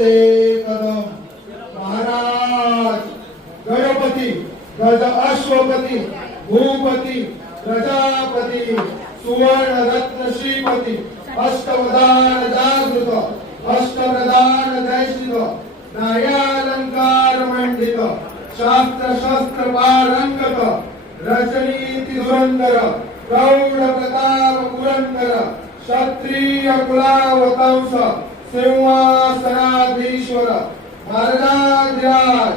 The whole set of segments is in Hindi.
हस्ते कदम। महाराज, गणपति, गज अश्वपति, भूपति, प्रजापति सुवर्ण रत्न श्रीपति, अष्टवदान जागृत अष्टप्रदान दैशित न्यायालंकार मंडित शास्त्र शस्त्र पारंगत, रजनीति धुरंधर प्रौढ़ प्रताप पुरंदर, क्षत्रिय कुलावतंस सिंहासनाधीश्वर महाराजाधिराज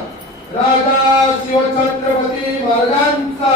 राजा शिवछत्रपती महाराजांचा